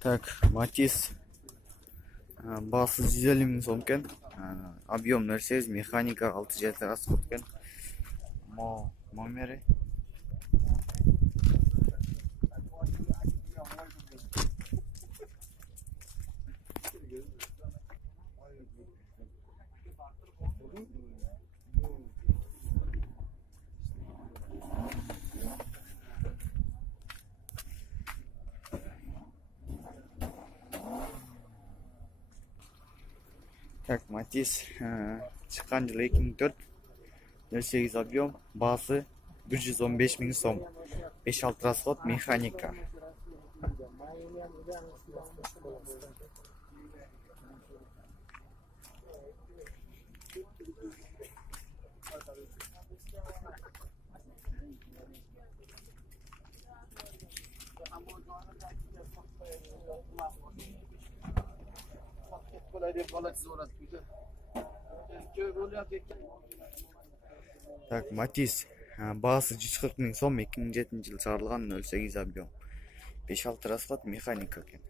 Так, Матис басы 150 миң сом екен. Объем 0,8, механика 6-7 расход екен. Номері. Так, Матис шыққан жылы 2004, 0,8 объем, басы 115 миң сом, 5-6 расход, механика. Так, Матис басы 140 миң сом, 2007 жыл шығарылған, 0,8 объем, 5-6 расход, механика екен.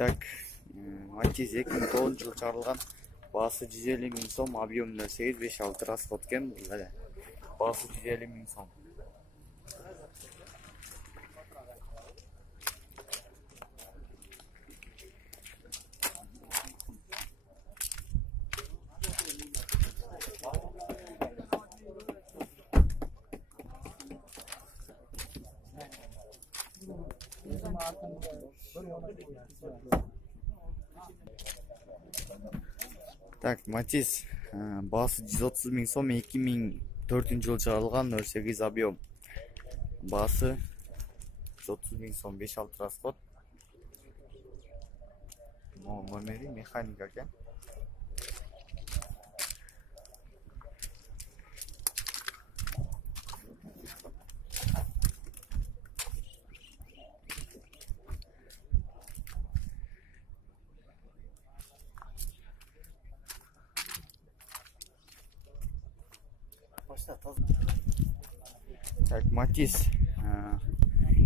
Так, Матис 2009 жыл шығарылған, басы 150 миң сом, объем 0,8, 5-6 расход екен. Басы 150 миң сом. Так, Матис басы 130 миң сом, 2004 жыл шығарылған, 0,8 объем, басы 130 миң сом, 5-6 расход, номері механика екен. Так, Матис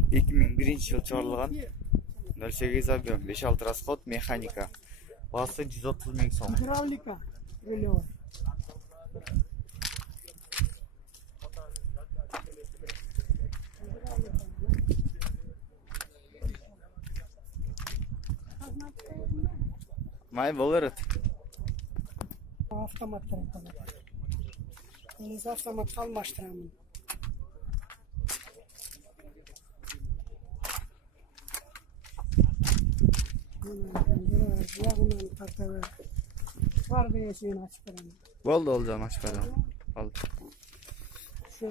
2001 жыл шығарылған, 0,8 объем, 5-6 расход, механика, басы 130 миң сом. Гидравлика рулева. Май болырыт. Автоматтар. Мен автомат алмаштырамын. Яғынан тарта бер. Бар бейесін ашып беремін. Болды, ол жан ашып беремін. Алды. Şu.